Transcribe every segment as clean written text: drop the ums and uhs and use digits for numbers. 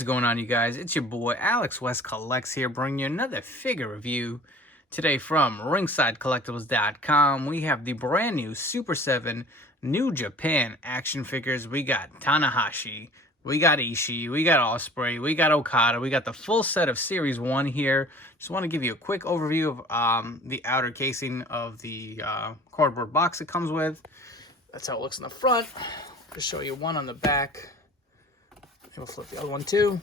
is going on, you guys? It's your boy Alex West Collects here, bringing you another figure review. Today from ringsidecollectibles.com, we have the brand new Super 7 New Japan action figures. We got Tanahashi, we got Ishii, we got Ospreay, we got Okada, we got the full set of Series 1 here. Just want to give you a quick overview of the outer casing of the cardboard box it comes with. That's how it looks in the front. Just show you one on the back. We'll flip the other one too.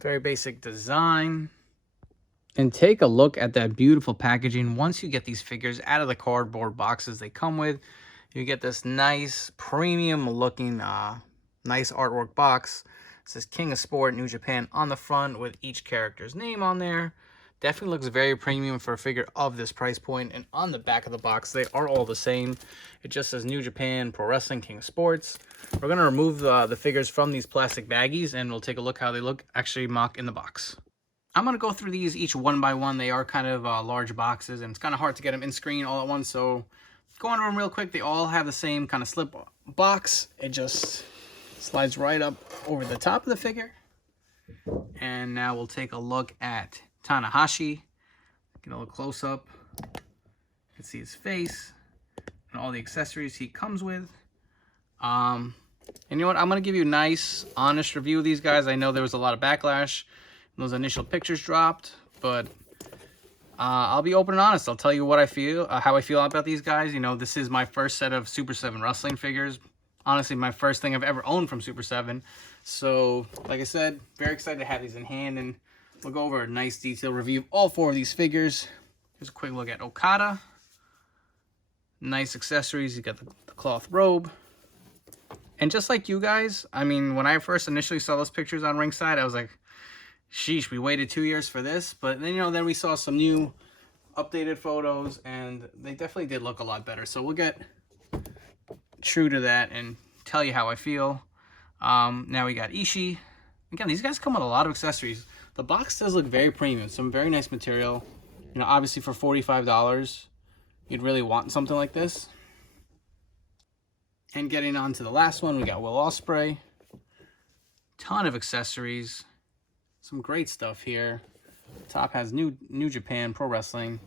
Very basic design. And take a look at that beautiful packaging. Once you get these figures out of the cardboard boxes they come with, you get this nice premium looking nice artwork box. It says King of Sport New Japan on the front with each character's name on there. Definitely looks very premium for a figure of this price point. And on the back of the box, they are all the same. It just says New Japan Pro Wrestling King of Sports. We're going to remove the figures from these plastic baggies, and we'll take a look how they look actually mock in the box. I'm going to go through these each one by one. They are kind of large boxes, and it's kind of hard to get them in screen all at once. So going over them real quick, they all have the same kind of slip box. It just slides right up over the top of the figure. And now we'll take a look at Tanahashi. Get a little close up. You can see his face and all the accessories he comes with. And you know what? I'm going to give you a nice, honest review of these guys. I know there was a lot of backlash when those initial pictures dropped, but I'll be open and honest. I'll tell you what I feel, how I feel about these guys. You know, this is my first set of Super 7 wrestling figures. Honestly, my first thing I've ever owned from Super 7. So, like I said, very excited to have these in hand, and we'll go over a nice detailed review of all four of these figures. Here's a quick look at Okada. Nice accessories. You got the cloth robe. And just like you guys, I mean, when I first initially saw those pictures on Ringside, I was like, sheesh, we waited 2 years for this. But then, you know, then we saw some new updated photos, and they definitely did look a lot better. So we'll get true to that and tell you how I feel. Now we got Ishii. Again, these guys come with a lot of accessories. The box does look very premium. Some very nice material. You know, obviously for $45, you'd really want something like this. And getting on to the last one, we got Will Ospreay. Ton of accessories. Some great stuff here. Top has New Japan Pro Wrestling.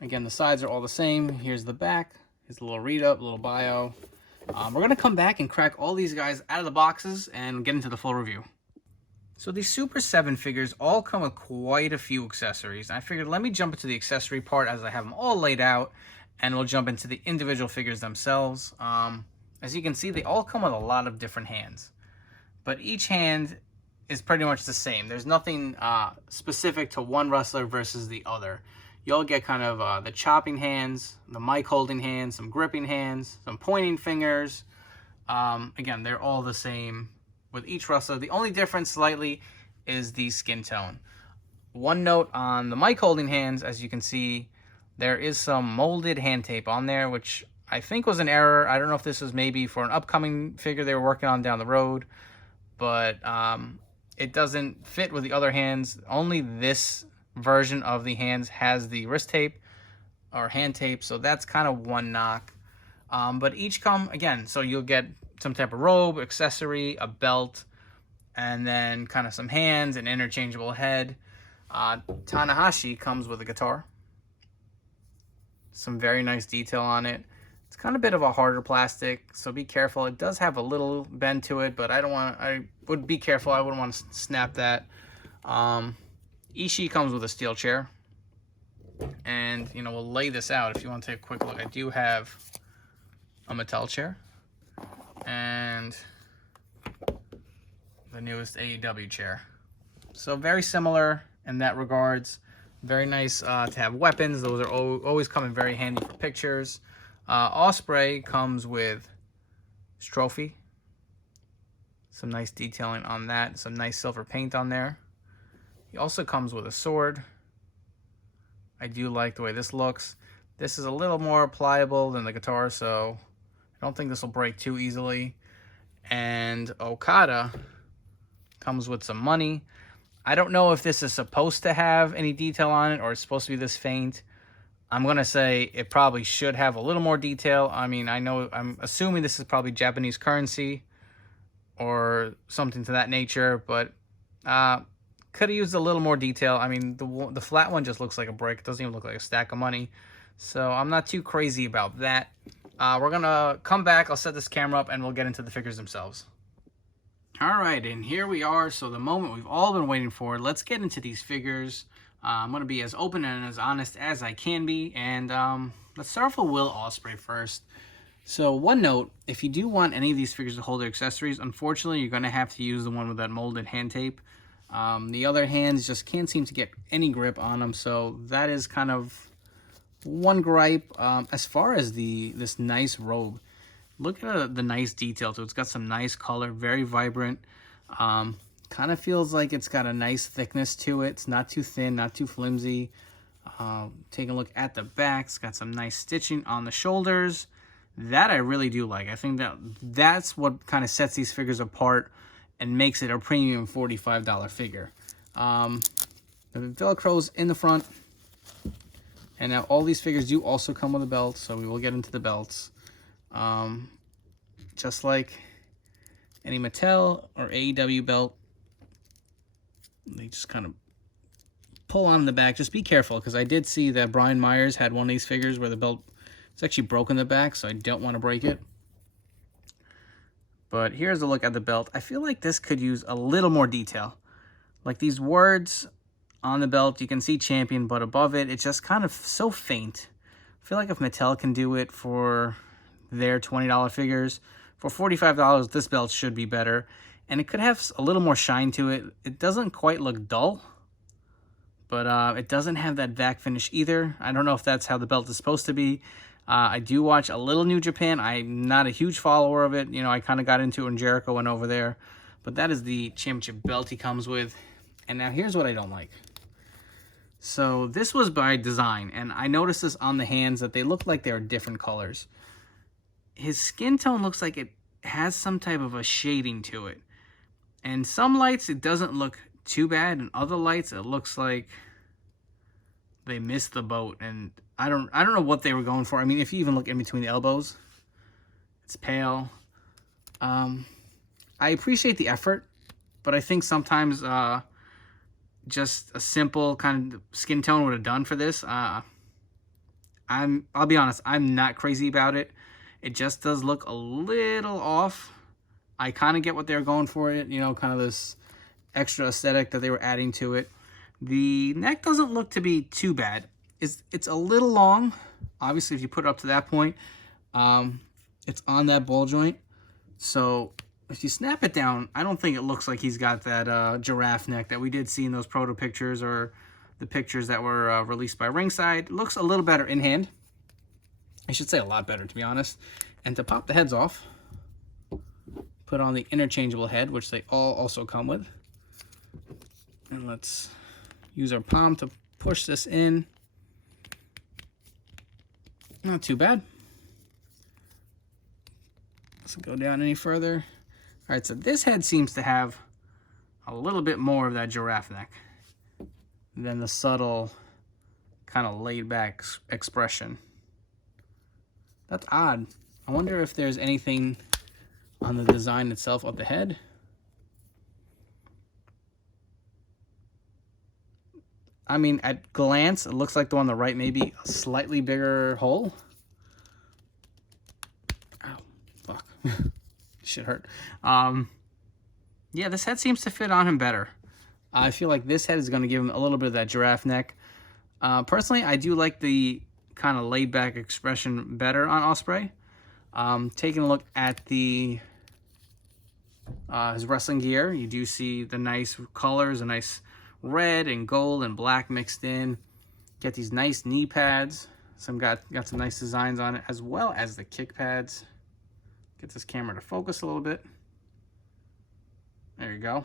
Again, the sides are all the same. Here's the back. Here's a little read-up, a little bio. We're going to come back and crack all these guys out of the boxes and get into the full review. So these Super 7 figures all come with quite a few accessories. I figured let me jump into the accessory part as I have them all laid out, and we'll jump into the individual figures themselves. As you can see, they all come with a lot of different hands, but each hand is pretty much the same. There's nothing specific to one wrestler versus the other. You'll get kind of the chopping hands, the mic holding hands, some gripping hands, some pointing fingers. Again, they're all the same with each wrestler. The only difference slightly is the skin tone. One note on the mic holding hands, as you can see, there is some molded hand tape on there, which I think was an error. I don't know if this was maybe for an upcoming figure they were working on down the road, but it doesn't fit with the other hands. Only this version of the hands has the wrist tape or hand tape, so that's kind of one knock. But each come, again, so you'll get some type of robe, accessory, a belt, and then kind of some hands, an interchangeable head. Tanahashi comes with a guitar. Some very nice detail on it. It's kind of a bit of a harder plastic, so be careful. It does have a little bend to it, but I would be careful. I wouldn't want to snap that. Ishii comes with a steel chair. And, you know, we'll lay this out if you want to take a quick look. I do have a Mattel chair and the newest AEW chair. So very similar in that regards. Very nice to have weapons. Those are always come in very handy for pictures. Ospreay comes with his trophy. Some nice detailing on that. Some nice silver paint on there. He also comes with a sword. I do like the way this looks. This is a little more pliable than the guitar, so I don't think this will break too easily. And Okada comes with some money. I don't know if this is supposed to have any detail on it or it's supposed to be this faint. I'm going to say it probably should have a little more detail. I mean, I'm assuming this is probably Japanese currency. or something to that nature, but could have used a little more detail. I mean, the flat one just looks like a brick. It doesn't even look like a stack of money. So I'm not too crazy about that. We're going to come back. I'll set this camera up and we'll get into the figures themselves. All right, and here we are. So the moment we've all been waiting for. Let's get into these figures. I'm going to be as open and as honest as I can be. And let's start off with Will Ospreay first. So one note, if you do want any of these figures to hold their accessories, unfortunately, you're going to have to use the one with that molded hand tape. The other hands just can't seem to get any grip on them, so that is kind of one gripe. As far as this nice robe, look at the nice detail to it. It's got some nice color, very vibrant. Kind of feels like it's got a nice thickness to it. It's not too thin, not too flimsy. Taking a look at the back, it's got some nice stitching on the shoulders. That I really do like. I think that's what kind of sets these figures apart and makes it a premium $45 figure. The Velcro's in the front. And now all these figures do also come with a belt, so we will get into the belts. Just like any Mattel or AEW belt, they just kind of pull on the back. Just be careful, because I did see that Brian Myers had one of these figures where the belt it's actually broken the back, so I don't want to break it. But here's a look at the belt. I feel like this could use a little more detail. Like these words on the belt, you can see champion, but above it, it's just kind of so faint. I feel like if Mattel can do it for their $20 figures, for $45, this belt should be better. And it could have a little more shine to it. It doesn't quite look dull, but it doesn't have that vac finish either. I don't know if that's how the belt is supposed to be. I do watch a little New Japan. I'm not a huge follower of it. You know, I kind of got into it when Jericho went over there. But that is the championship belt he comes with. And now here's what I don't like. So this was by design. And I noticed this on the hands that they look like they're different colors. His skin tone looks like it has some type of a shading to it. And some lights, it doesn't look too bad. And other lights, it looks like they missed the boat. And I don't know what they were going for. I mean, if you even look in between the elbows, it's pale. I appreciate the effort, but I think sometimes just a simple kind of skin tone would have done for this. I'll be honest, I'm not crazy about it. It just does look a little off. I kind of get what they're going for it, you know, kind of this extra aesthetic that they were adding to it. The neck doesn't look to be too bad. It's a little long. Obviously, if you put it up to that point, it's on that ball joint. So if you snap it down, I don't think it looks like he's got that giraffe neck that we did see in those proto pictures or the pictures that were released by Ringside. It looks a little better in hand. I should say a lot better, to be honest. And to pop the heads off, put on the interchangeable head, which they all also come with. And let's use our palm to push this in. Not too bad. Doesn't go down any further. All right, so this head seems to have a little bit more of that giraffe neck than the subtle, kind of laid back expression. That's odd. I wonder if there's anything on the design itself of the head. I mean, at glance, it looks like the one on the right, maybe a slightly bigger hole. Ow, fuck. Shit hurt. Yeah, this head seems to fit on him better. I feel like this head is going to give him a little bit of that giraffe neck. Personally, I do like the kind of laid-back expression better on Ospreay. Taking a look at the his wrestling gear, you do see the nice colors, a nice red and gold and black mixed in. Get these nice knee pads. Got some nice designs on it, as well as the kick pads. Get this camera to focus a little bit. There you go.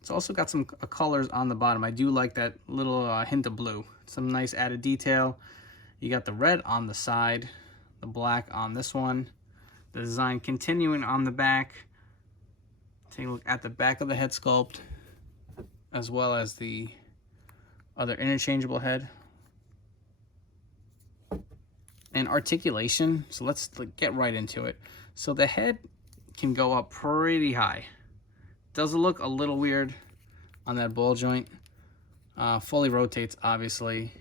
It's also got some colors on the bottom. I do like that little hint of blue. Some nice added detail. You got the red on the side, the black on this one. The design continuing on the back. Take a look at the back of the head sculpt, as well as the other interchangeable head. And articulation, so let's get right into it. So the head can go up pretty high. Does look a little weird on that ball joint. Fully rotates, obviously.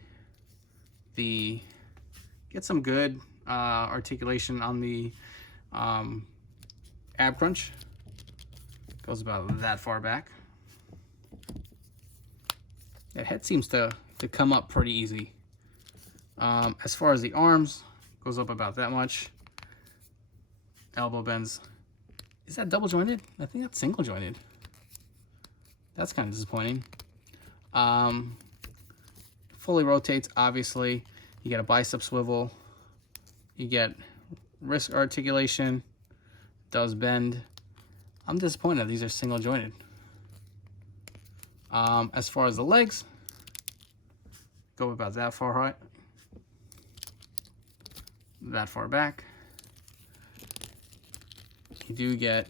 Get some good articulation on the ab crunch. Goes about that far back. That head seems to come up pretty easy. As far as the arms, goes up about that much. Elbow bends. Is that double jointed? I think that's single jointed. That's kind of disappointing. Fully rotates, obviously. You get a bicep swivel. You get wrist articulation. Does bend. I'm disappointed these are single jointed. As far as the legs, go about that far high. That far back. You do get,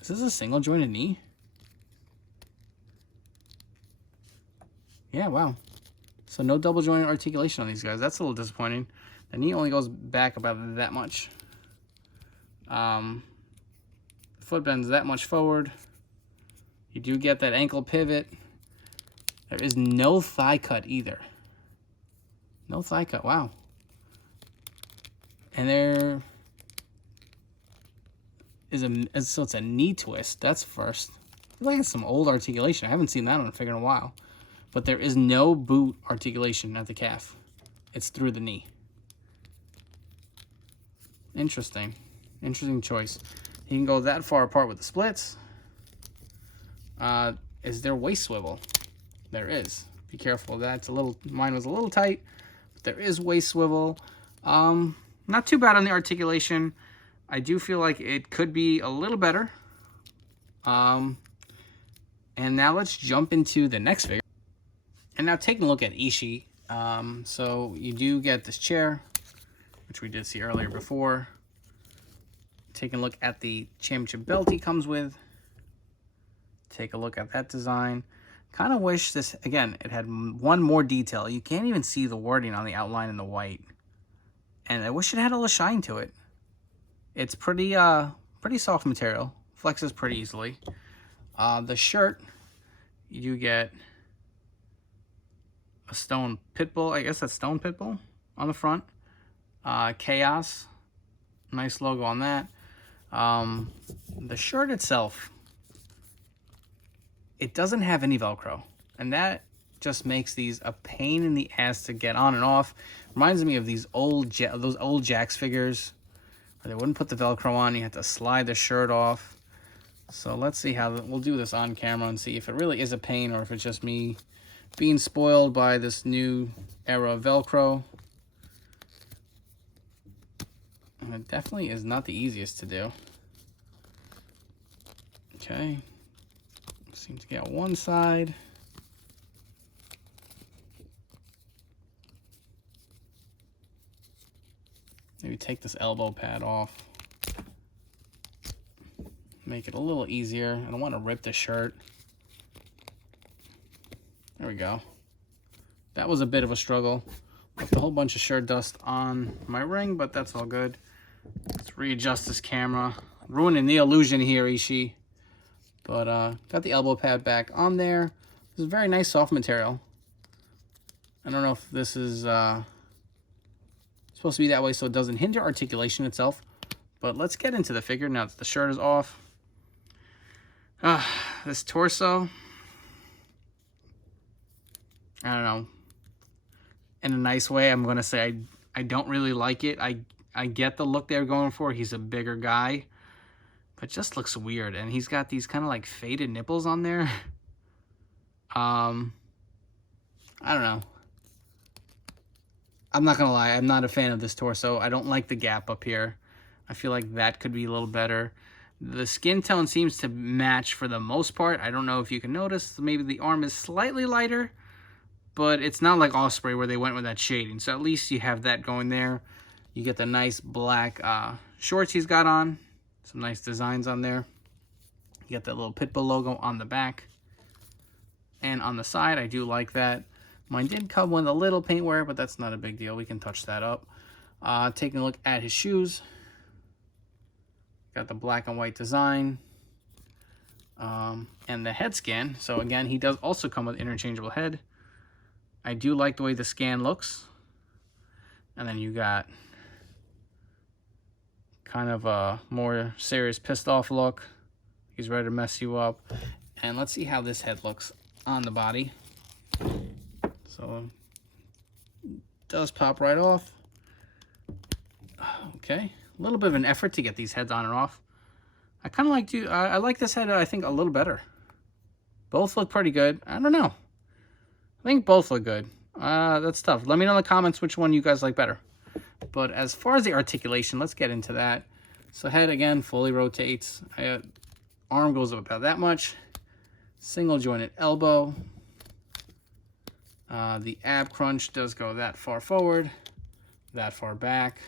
is this a single jointed knee? Yeah, wow. So no double joint articulation on these guys. That's a little disappointing. The knee only goes back about that much. Foot bends that much forward. You do get that ankle pivot. There is no thigh cut either. No thigh cut, wow. And there is so it's a knee twist. That's first. I feel like it's some old articulation. I haven't seen that on a figure in a while. But there is no boot articulation at the calf. It's through the knee. Interesting. Interesting choice. You can go that far apart with the splits. Is there waist swivel? There is. Be careful of that. It's a little, mine was a little tight, but there is waist swivel. Not too bad on the articulation. I do feel like it could be a little better. And now let's jump into the next figure. And now taking a look at Ishii. So you do get this chair, which we did see earlier before. Taking a look at the championship belt he comes with. Take a look at that design. Kind of wish this, again, it had one more detail. You can't even see the wording on the outline in the white. And I wish it had a little shine to it. It's pretty soft material. Flexes pretty easily. The shirt, you do get a stone pitbull. I guess that's stone pitbull on the front. Chaos. Nice logo on that. The shirt itself, it doesn't have any Velcro. And that just makes these a pain in the ass to get on and off. Reminds me of those old Jax figures where they wouldn't put the Velcro on. You had to slide the shirt off. So let's see how, we'll do this on camera and see if it really is a pain or if it's just me being spoiled by this new era of Velcro. And it definitely is not the easiest to do. Okay. Seems to get one side. Maybe take this elbow pad off. Make it a little easier. I don't want to rip the shirt. There we go. That was a bit of a struggle. Left a whole bunch of shirt dust on my ring, but that's all good. Let's readjust this camera. Ruining the illusion here, Ishii. But got the elbow pad back on there. This is very nice soft material. I don't know if this is supposed to be that way so it doesn't hinder articulation itself. But let's get into the figure now that the shirt is off. This torso, I don't know. In a nice way, I'm going to say I don't really like it. I get the look they're going for. He's a bigger guy. But it just looks weird. And he's got these kind of like faded nipples on there. I don't know. I'm not going to lie. I'm not a fan of this torso. I don't like the gap up here. I feel like that could be a little better. The skin tone seems to match for the most part. I don't know if you can notice. Maybe the arm is slightly lighter. But it's not like Ospreay where they went with that shading. So at least you have that going there. You get the nice black shorts he's got on. Some nice designs on there. You got that little Pitbull logo on the back. And on the side, I do like that. Mine did come with a little paint wear, but that's not a big deal. We can touch that up. Taking a look at his shoes. Got the black and white design. And the head scan. So again, he does also come with interchangeable head. I do like the way the scan looks. And then you got kind of a more serious pissed off look. He's ready to mess you up. And let's see how this head looks on the body. So it does pop right off. Okay, a little bit of an effort to get these heads on and off. I kind of like to, I like this head, I think, a little better. Both look pretty good. I don't know. I think both look good. That's tough. Let me know in the comments which one you guys like better. But as far as the articulation, let's get into that. So head, again, fully rotates. Arm goes up about that much. Single jointed elbow. The ab crunch does go that far forward, that far back.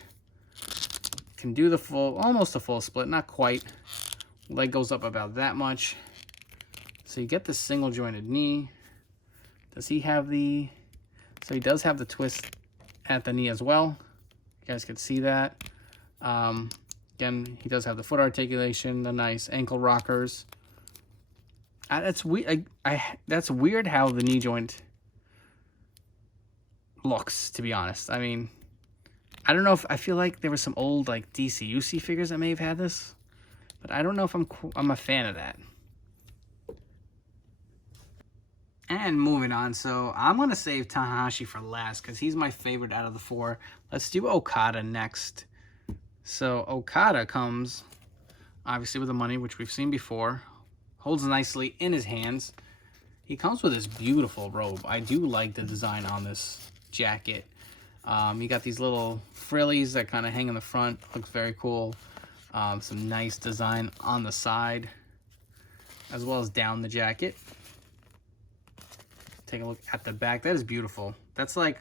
Can do the full, almost a full split, not quite. Leg goes up about that much. So you get the single jointed knee. Does he have the, so he does have the twist at the knee as well. You guys can see that. Again, he does have the foot articulation, the nice ankle rockers. That's weird. That's weird how the knee joint looks, to be honest. I mean, I don't know if, I feel like there were some old like DCUC figures that may have had this, but I don't know if I'm a fan of that. And moving on, so I'm going to save Tanahashi for last because he's my favorite out of the four. Let's do Okada next. So Okada comes, obviously, with the money, which we've seen before. Holds nicely in his hands. He comes with this beautiful robe. I do like the design on this jacket. You got these little frillies that kind of hang in the front. Looks very cool. Some nice design on the side, as well as down the jacket. Take a look at the back. That is beautiful. That's like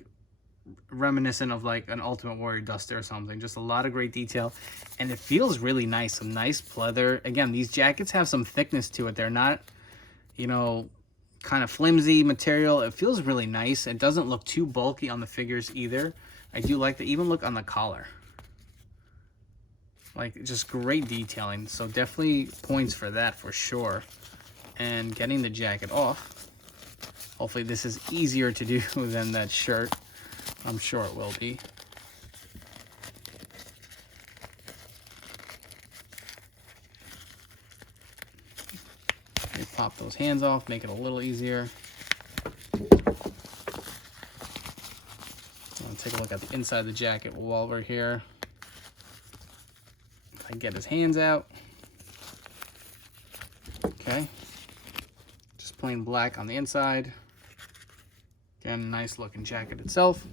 reminiscent of like an Ultimate Warrior duster or something. Just a lot of great detail, and it feels really nice. Some nice pleather. Again, these jackets have some thickness to it. They're not, you know, kind of flimsy material. It feels really nice. It doesn't look too bulky on the figures either. I do like the even look on the collar. Like, just great detailing. So definitely points for that for sure. And getting the jacket off. Hopefully this is easier to do than that shirt. I'm sure it will be. You pop those hands off, make it a little easier. Take a look at the inside of the jacket while we're here. If I can get his hands out. Okay. Just plain black on the inside. Again, nice looking jacket itself.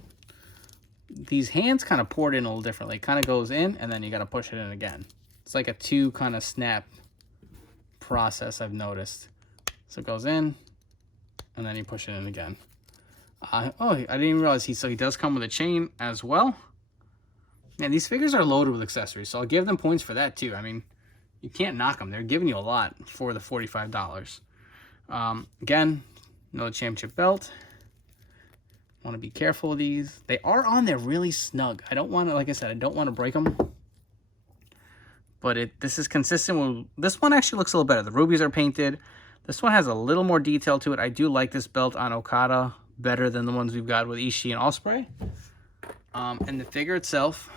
These hands kind of poured in a little differently. It kind of goes in and then you got to push it in again. It's like a two kind of snap process, I've noticed. So it goes in and then you push it in again. Oh, I didn't even realize he does come with a chain as well. Man, these figures are loaded with accessories, so I'll give them points for that too. I mean, you can't knock them. They're giving you a lot for the $45. Again, another championship belt. Want to be careful of these. They are on there really snug. I don't want to, like I said, I don't want to break them. But this is consistent with, this one actually looks a little better. The rubies are painted. This one has a little more detail to it. I do like this belt on Okada better than the ones we've got with Ishii and Ospreay. And the figure itself,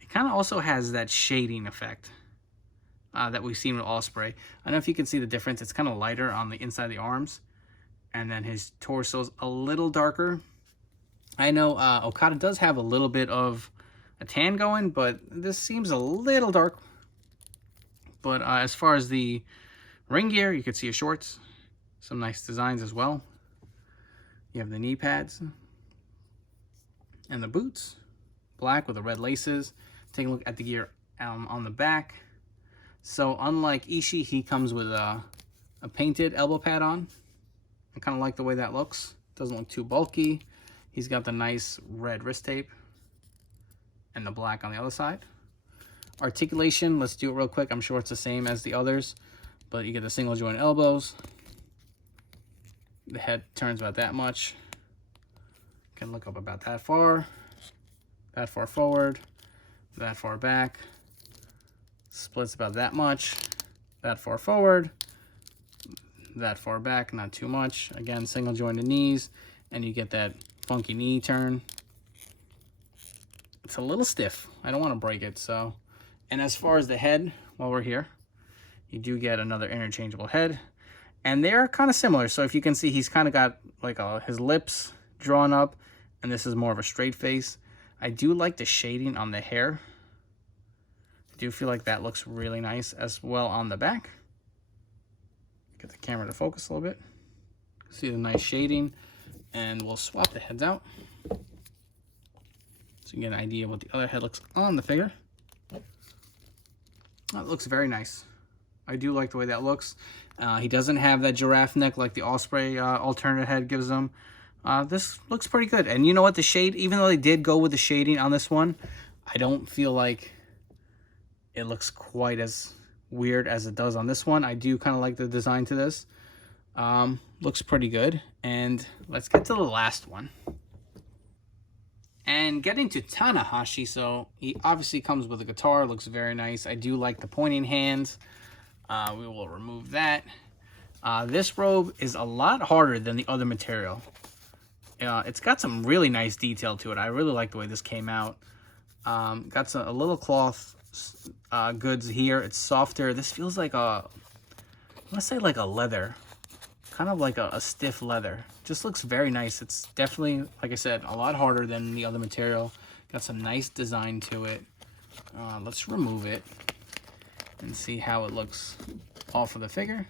it kind of also has that shading effect that we've seen with Ospreay. I don't know if you can see the difference. It's kind of lighter on the inside of the arms. And then his torso's a little darker. I know Okada does have a little bit of a tan going, but this seems a little dark. But as far as the ring gear, you can see his shorts. Some nice designs as well. You have the knee pads. And the boots. Black with the red laces. Take a look at the gear on the back. So unlike Ishii, he comes with a painted elbow pad on. I kind of like the way that looks. Doesn't look too bulky. He's got the nice red wrist tape. And the black on the other side. Articulation, let's do it real quick. I'm sure it's the same as the others. But you get the single joint elbows. The head turns about that much. Can look up about that far forward, that far back. Splits about that much, that far forward, that far back, not too much. Again, single jointed knees, and you get that funky knee turn. It's a little stiff. I don't want to break it, so. And as far as the head, while we're here, you do get another interchangeable head. And they're kind of similar. So if you can see, he's kind of got like his lips drawn up, and this is more of a straight face. I do like the shading on the hair. I do feel like that looks really nice as well on the back. Get the camera to focus a little bit. See the nice shading, and we'll swap the heads out so you get an idea of what the other head looks on the figure. That looks very nice. I do like the way that looks. He doesn't have that giraffe neck like the Ospreay alternate head gives him. This looks pretty good. And you know what? The shade, even though they did go with the shading on this one, I don't feel like it looks quite as weird as it does on this one. I do kind of like the design to this. Looks pretty good. And let's get to the last one. And getting to Tanahashi, so he obviously comes with a guitar, looks very nice. I do like the pointing hands. We will remove that. This robe is a lot harder than the other material. It's got some really nice detail to it. I really like the way this came out. Got a little cloth goods here. It's softer. This feels like I want to say like a leather. Kind of like a stiff leather. Just looks very nice. It's definitely, like I said, a lot harder than the other material. Got some nice design to it. Let's remove it and see how it looks off of the figure.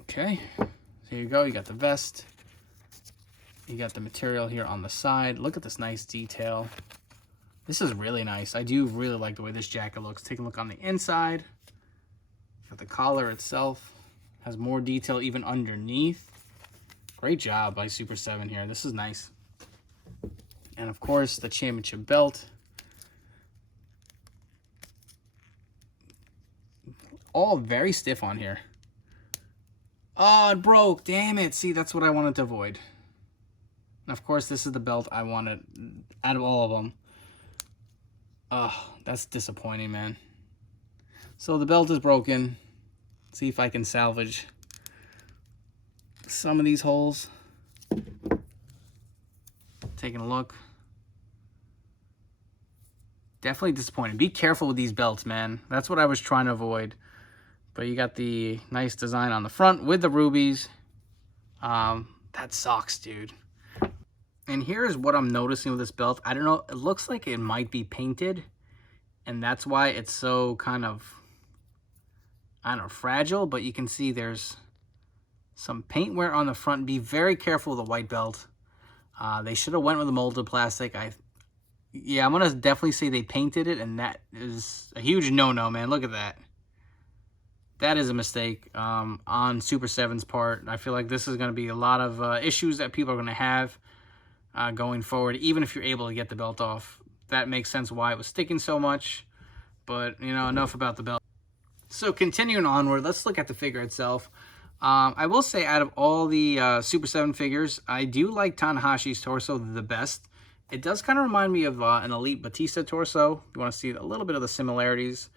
Okay, there you go. You got the vest. You got the material here on the side. Look at this nice detail. This is really nice. I do really like the way this jacket looks. Take a look on the inside. Got the collar itself. Has more detail even underneath. Great job by Super 7 here. This is nice. And of course, the championship belt. All very stiff on here. Oh, it broke. Damn it. See, that's what I wanted to avoid. And of course, this is the belt I wanted out of all of them. Oh, that's disappointing, man. So the belt is broken. Let's see if I can salvage some of these holes. Taking a look. Definitely disappointing. Be careful with these belts, man. That's what I was trying to avoid. But you got the nice design on the front with the rubies. That sucks, dude. And here's what I'm noticing with this belt. I don't know. It looks like it might be painted. And that's why it's so kind of, I don't know, fragile. But you can see there's some paint wear on the front. Be very careful with the white belt. They should have went with the molded plastic. Yeah, I'm going to definitely say they painted it. And that is a huge no-no, man. Look at that. That is a mistake on Super 7's part. I feel like this is going to be a lot of issues that people are going to have going forward, even if you're able to get the belt off. That makes sense why it was sticking so much. But, you know, enough about the belt. So, continuing onward, let's look at the figure itself. I will say, out of all the Super 7 figures, I do like Tanahashi's torso the best. It does kind of remind me of an Elite Batista torso. You want to see a little bit of the similarities.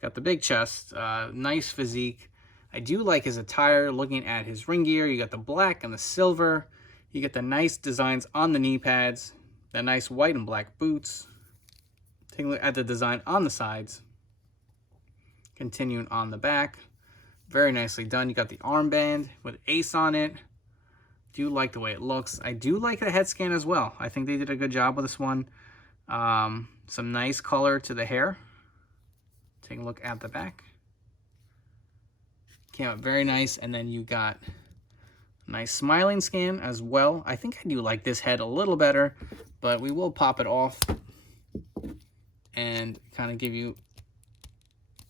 Got the big chest, nice physique. I do like his attire, looking at his ring gear. You got the black and the silver. You get the nice designs on the knee pads. The nice white and black boots. Take a look at the design on the sides. Continuing on the back. Very nicely done. You got the armband with Ace on it. Do like the way it looks. I do like the head scan as well. I think they did a good job with this one. Some nice color to the hair. Take a look at the back. Came out very nice. And then you got a nice smiling scan as well. I think I do like this head a little better, but we will pop it off and kind of give you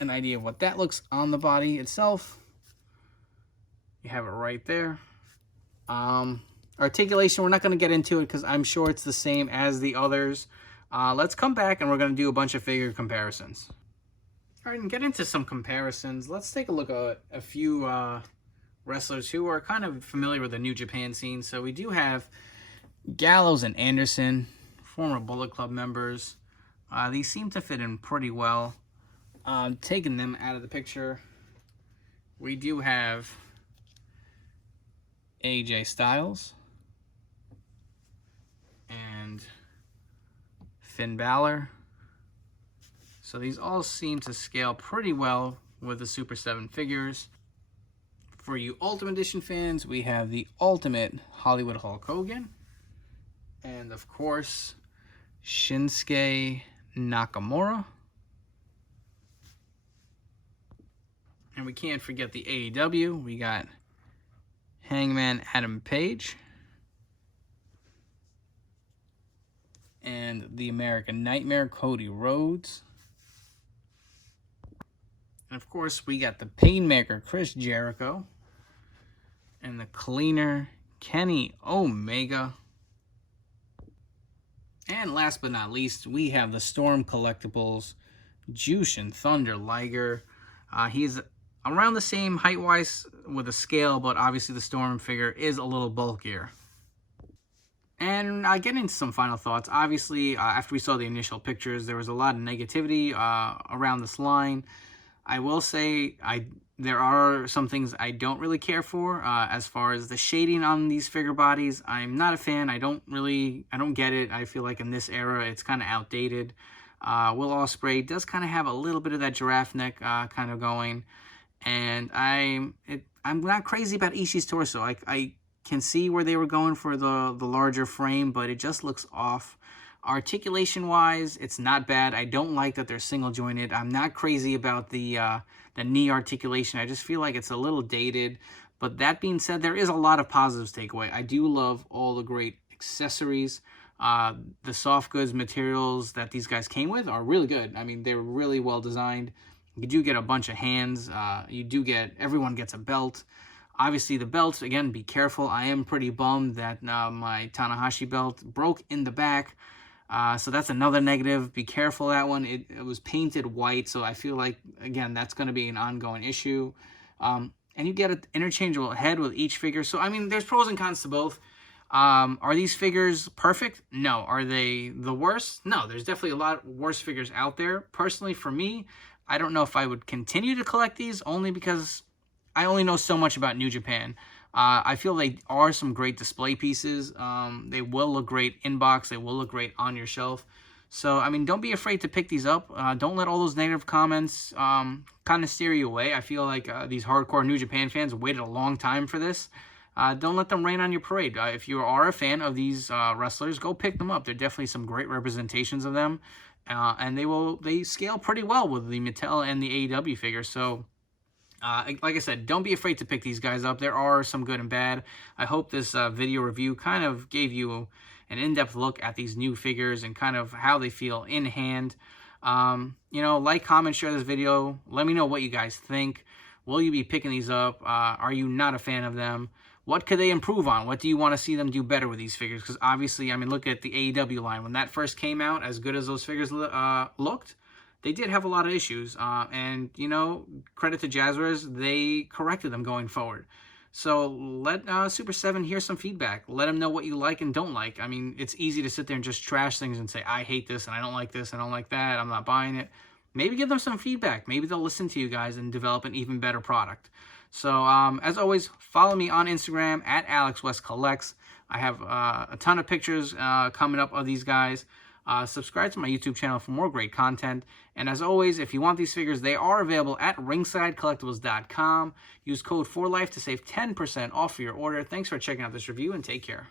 an idea of what that looks on the body itself. You have it right there. Articulation, we're not going to get into it because I'm sure it's the same as the others. Let's come back and we're going to do a bunch of figure comparisons. All right, and get into some comparisons. Let's take a look at a few wrestlers who are kind of familiar with the New Japan scene. So we do have Gallows and Anderson, former Bullet Club members. These seem to fit in pretty well. Taking them out of the picture, we do have AJ Styles and Finn Balor. So these all seem to scale pretty well with the Super 7 figures. For you Ultimate Edition fans, we have the Ultimate Hollywood Hulk Hogan. And of course, Shinsuke Nakamura. And we can't forget the AEW. We got Hangman Adam Page. And the American Nightmare Cody Rhodes. And of course, we got the Painmaker Chris Jericho. And the Cleaner Kenny Omega. And last but not least, we have the Storm Collectibles Jushin Thunder Liger. He's around the same height-wise with a scale, but obviously the Storm figure is a little bulkier. And getting into some final thoughts. Obviously, after we saw the initial pictures, there was a lot of negativity around this line. I will say there are some things I don't really care for as far as the shading on these figure bodies. I'm not a fan. I don't get it. I feel like in this era, it's kind of outdated. Will Ospreay does kind of have a little bit of that giraffe neck kind of going. And I'm not crazy about Ishii's torso. I can see where they were going for the larger frame, but it just looks off. Articulation-wise, it's not bad. I don't like that they're single-jointed. I'm not crazy about the knee articulation. I just feel like it's a little dated. But that being said, there is a lot of positives to take away. I do love all the great accessories. The soft goods materials that these guys came with are really good. I mean, they're really well designed. You do get a bunch of hands. Everyone gets a belt. Obviously, the belts, again, be careful. I am pretty bummed that my Tanahashi belt broke in the back. So that's another negative. Be careful of that one. It was painted white, so I feel like, again, that's going to be an ongoing issue. And you get an interchangeable head with each figure. So, I mean, there's pros and cons to both. Are these figures perfect? No. Are they the worst? No, there's definitely a lot worse figures out there. Personally, for me, I don't know if I would continue to collect these, only because I only know so much about New Japan. I feel they are some great display pieces. They will look great in box. They will look great on your shelf. So, I mean, don't be afraid to pick these up. Don't let all those negative comments kind of steer you away. I feel like these hardcore New Japan fans waited a long time for this. Don't let them rain on your parade. If you are a fan of these wrestlers, go pick them up. There are definitely some great representations of them. And they scale pretty well with the Mattel and the AEW figures. So, like I said, don't be afraid to pick these guys up. There are some good and bad. I hope this video review kind of gave you an in-depth look at these new figures and kind of how they feel in hand. You know, like, comment, share this video. Let me know what you guys think. Will you be picking these up? Are you not a fan of them? What could they improve on? What do you want to see them do better with these figures? Because obviously, I mean, look at the AEW line. When that first came out, as good as those figures looked, they did have a lot of issues. And, you know, credit to Jazzwares, they corrected them going forward. So let Super 7 hear some feedback. Let them know what you like and don't like. I mean, it's easy to sit there and just trash things and say, I hate this and I don't like this, I don't like that, I'm not buying it. Maybe give them some feedback. Maybe they'll listen to you guys and develop an even better product. So, as always, follow me on Instagram at AlexWestCollects. I have a ton of pictures coming up of these guys. Subscribe to my YouTube channel for more great content. And as always, if you want these figures, they are available at ringsidecollectibles.com. Use code 4LIFE to save 10% off your order. Thanks for checking out this review, and take care.